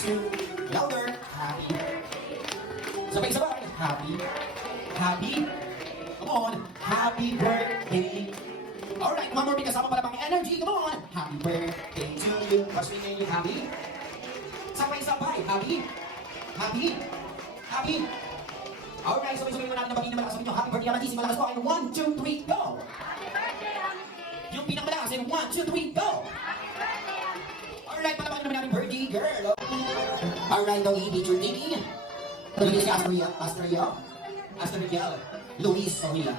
two, louder. Happy. Sabay-sabay. Happy. Happy. Come on. Happy birthday. Alright, one more beat kasama pala pang energy. Come on. Happy birthday to you. Paswingin yung happy. Sabay-sabay. Happy. Happy. Happy. Alright, sabay-sabay mo natin na pagin na malakas. Sabi nyo, happy birthday naman. Easy, malakas po. And 1, 2, 3, go. Yung pinakamalakas. And 1, 2, 3, go. Alright, palapakin naman natin birthday girl. Alright, doggy, teacher taking. Pagiging si Astoria. Luis Sawila.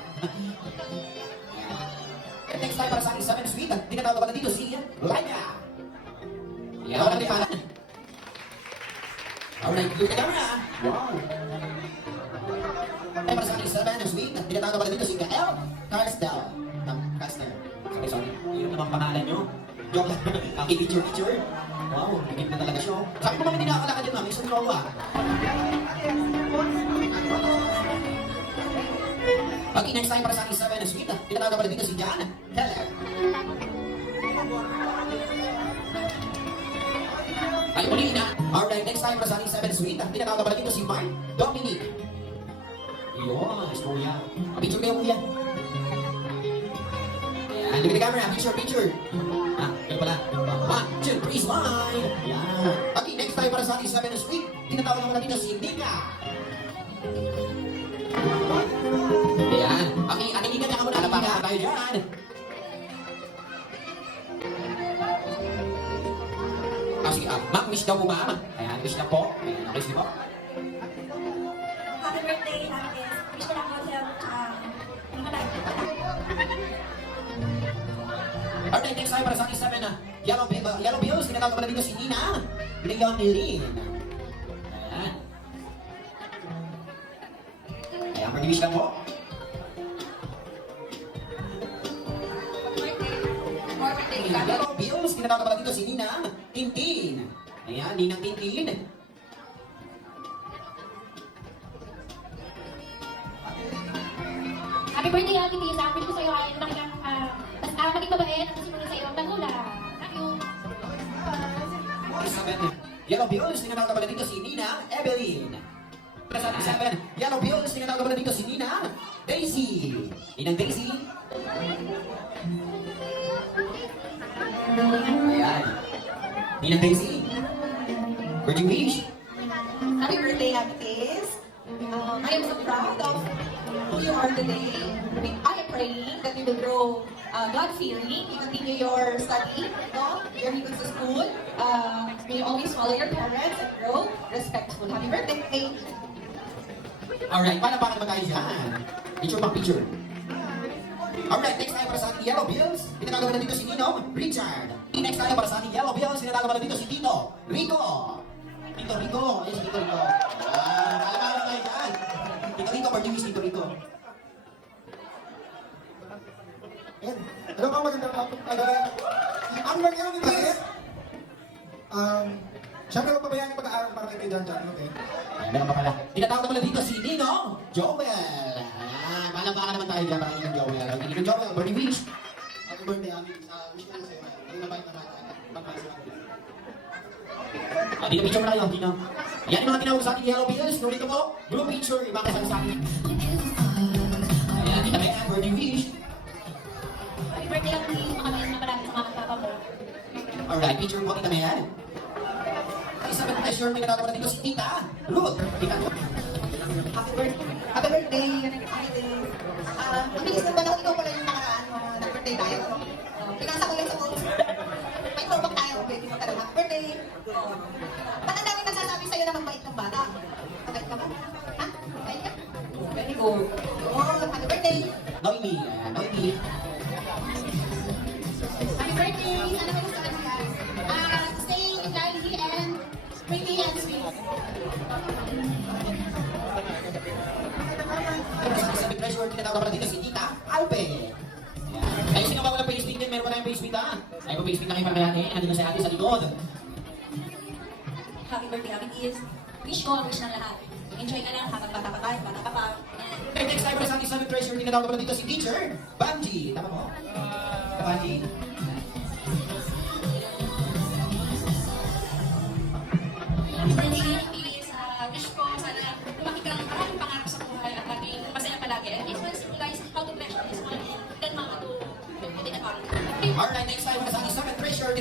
Next time para sa ating 7 sweet. Tinatawag na pala dito si Laika. Yan, wala natin pala. Alright, look at the camera. Wow. Para sa ating 7 sweet. Tinatawag na pala dito si Gael Carstel. Carstel. Sorry. Yun naman pangalan nyo. Joke lang. Aking teacher. Wow, higit na talaga siya. Sabi ko mami, hindi nakakalakad yun mami. Isang trowa. Okay, next time para sa ating 7 sweet. Tinatawag na pala dito si Jan Heller. Ay, uli na. Alright, next time para sa ating 7 sweet. Tinatawag na pala dito si Mark Dominic. Yun, istorya. Picture kayo kuya. Ayan, look at the camera. Picture. Yan pala. 1, 2, 3, smile. Yan. Okay, next time para sa ating 7 sweet. Tinatawag na pala dito si Nika. Ayan. Okay, ating ikan na muna. Alapakan tayo dyan. Sige, wish daw po ma'am. Ayan, wish na po. Ayan, okay, sige po. Happy birthday, Happy. Wish ko lang po siya, Alright, next time para sa ating 7 na Yellow Bills. Tinatawag pala dito si Nina Leonelin. Ayan. Ayan, mag-wish lang po. Yellow Bills, tinatawag pala dito si Ninang Tintin. Ayan, Ninang Tintin. Happy birthday, Happy. Sa akin ko sa'yo ay makikang maging mabait at simulan sa'yo ang tagula. Thank you. Yellow Bills, tinatawag pala dito si Nina Evelyn. Para sa ating 7, Yellow Bills, tinatawag pala dito si Nina Daisy. Ninang Daisy. Ayan. Ninang Daisy. Birthday wish. Happy birthday, Happy Face. I am so proud of who you are today. I am praying that you will grow God-fearing, you continue your study, no? You're good to school. May you always follow your parents and grow respectful. Happy birthday! Alright, palapakan naman tayo dyan. Picture. Alright, next tayo para sa ating Yellow Bills. Tinatawag na dito si Ninong Richard. Next tayo para sa ating Yellow Bills. Tinatawag na dito si Tito Rico. Tito Rico. Ayun si Tito Rico. Palapakan naman tayo dyan. Tito Rico, birthday wish Tito Rico. Ayan. Ano ba magandang ang nangyari nito is, siyempre magpabayaan yung pag-aaral para kay John, okay? Meron pa pala. Tinatawag na pala dito si Ninong Joel. Palapakan naman tayo dyan para Ninong Joel. Ninong Joel, birthday wish. Happy birthday, Ami. Wish ko lang sa'yo. Ang nabait naman. Pagpasok. Dito picture mo tayo, Dino. Ayan yung mga tinawag sa ating Yellow Bills. Nulit po, group picture. Iba kasama sa akin. Ayan, kita may birthday wish. Happy birthday, Happy. Makamit na marami sa mga papa mo. Alright, picture po kita may yan. Isa na pleasure, may natawag na dito si Tita Ruth. Tita Ruth. Happy birthday, Happy. Ang bilis ng panahon, ikaw pala yung nakaraan mo. Nag-birthday tayo. Pinasa ko lang sa post. May throwback tayo. Pwede mo talaga. Happy birthday! Ba't ang daming nagsasabi sa'yo na mabait ng bata? Mabait ka ba? Ha? Mabait ka? Very good. Oh, happy birthday! Noemi. Noemi. Happy birthday. Sana magustuhan mo yan. Stay lively and pretty and sweet. Sa pleasure, tinatawag na pala dito si Tita Alpe. Ay, sino ba walang face pick din? Meron pa tayong face pick ha? Ay, pa face pick na kayo para natin. Andito sa atin sa likod. Happy birthday, Happy Kids. Wish ko, wish ng lahat. Enjoy ka lang habang bata pa tayo, bata ka pa. Okay, next time para sa ating 7 treasure, tinatawag na pala dito si Teacher Banji. Tama mo? Banji.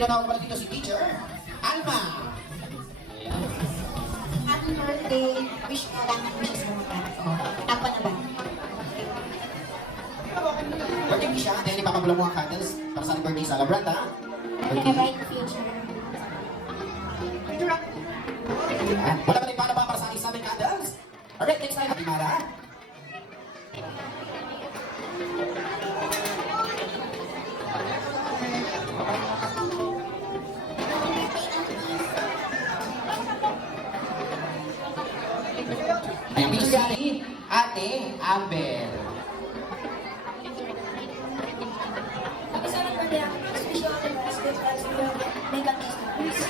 tinatawag pala dito si Teacher Alma. Ayan. Happy birthday. Wish ko lang ang wishes mo ka. Tapa na ba? Birthday mo siya, dahil ipapabula mo ang candles para sa ating birthday celebrant, ha? A bright future. Ayan. Wala ba rin para sa ating sabing candles? Alright, next time, Ate Mara. Ayan, dito si Ate Abel. Happy sana birthday. Wish you all the best. Good vibes. Make up these memories.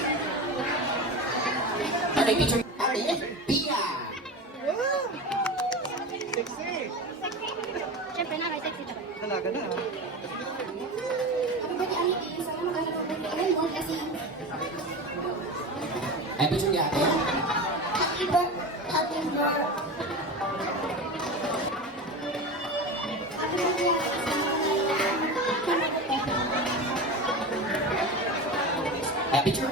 Okay, teacher Ate Pia. Siyempre na, right sexy talaga. Talaga na. Happy birthday, Ate. Sana magkakaroon ng birthday. Alam mo, kasi Ayan, teacher Ate. happy birthday. Happy birthday. Happy birthday, Ayan, teacher.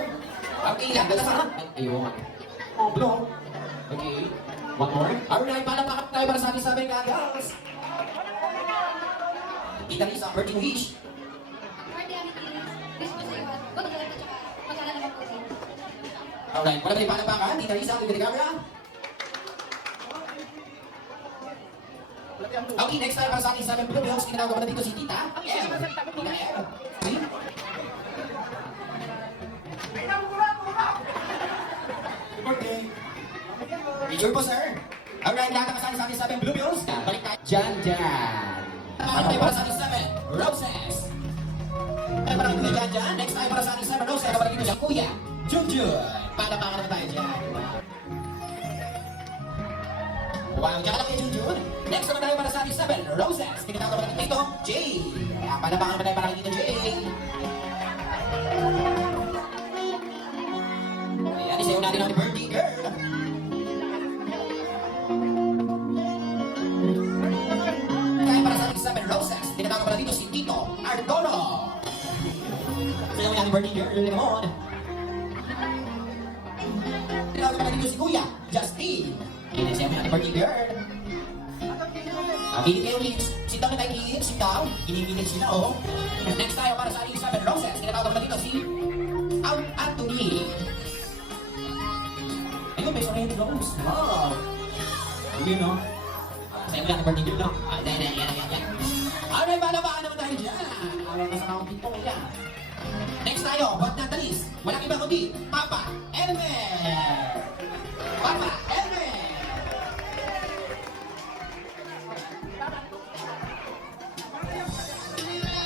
Okay, yan. Dala sana. Ayun. Oh, blow. Okay. One more. Alright, palakpakan tayo para sa ating sabing candles. Kita Lisa, birthday wish. birthday, Ate. Wish ko sa'yo. Magagalit at saka mag-alala ng puso. Alright, wala ba rin palakpakan? Tita Lisa, look at the camera. Okay, next tayo para sa ating sabing blue bills. Tinawag ko na dito si Tita. Yeah. Tita L. See? Birthday. Picture po, sir. Alright, lahat ng kasali sa ating sabing blue bills. Balik tayo. Jan. Ano tayo para sa ating sabing roses? Tayo para kami kay Jan. Next tayo para sa ating sabing roses. Kabalik dito siya, Kuya Junjun. Palapakan naman tayo dyan. Wow, dyan ka lang kay Junjun. Next naman tayo para sa ating sabing roses. Tinatawag naman natin dito, Jay. Palapakan naman tayo para kay dito, Jay. Ayan, isayaw natin ang birthday girl. Tayo para sa ating sabing roses. Tinatawag pala dito si Tito Ardolo. Sayaw natin ang birthday girl. Come on. Tinatawag pala dito si Kuya Justin. Sayaw natin ang birthday girl. Pili kayo kids. Sit down na tayo kids. Sit down. Kinikilig sila, oh. Next tayo para sa ating sabing roses. Tinatawag pala dito si Anthony. Ayun, may sorry rose. Wow. Yun, no? Sa'yo mo lang ang birthday girl, no? Yan. Alright, balabakan naman tayo dyan. Alright, nasa mga pito ko yan. Next tayo, but not the least. Walang iba kundi, Papa Elmer. Papa Elmer.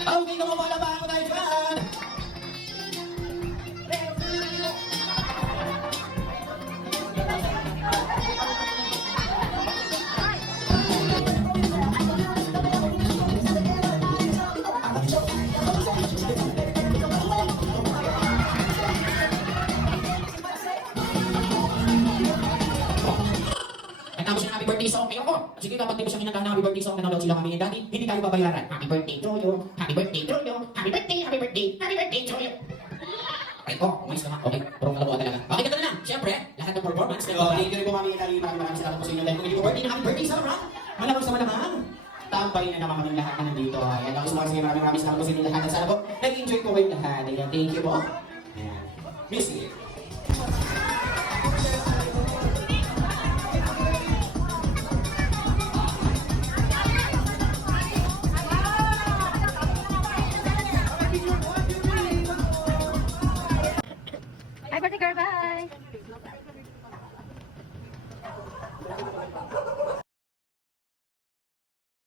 Okay, naman balabakan mo tayo dyan. Tapos yung happy birthday song, kayo ko. Sige, kapag di mo siya kinantahan ng happy birthday song, nanonood sila kami ni Daddy, hindi tayo babayaran. Happy birthday to you, happy birthday to you, happy birthday, happy birthday, happy birthday to you. Ay ko, umayos naman. Okay, purong kalabuan talaga. Okay, ganda na lang. Siyempre, lahat ng performance. Thank you rin po, Mami Daddy. Maraming salamat po sa inyo. Dahil kung hindi po birthday na happy birthday sa lahat, malamang sa malamang. Tambay na naman kami lahat na nandito. Ayan, ako sumasabi maraming salamat po sa inyo lahat. At sana po, nag-enjoy po kayo lahat. Ayan, thank you po. Ayan. Miss you.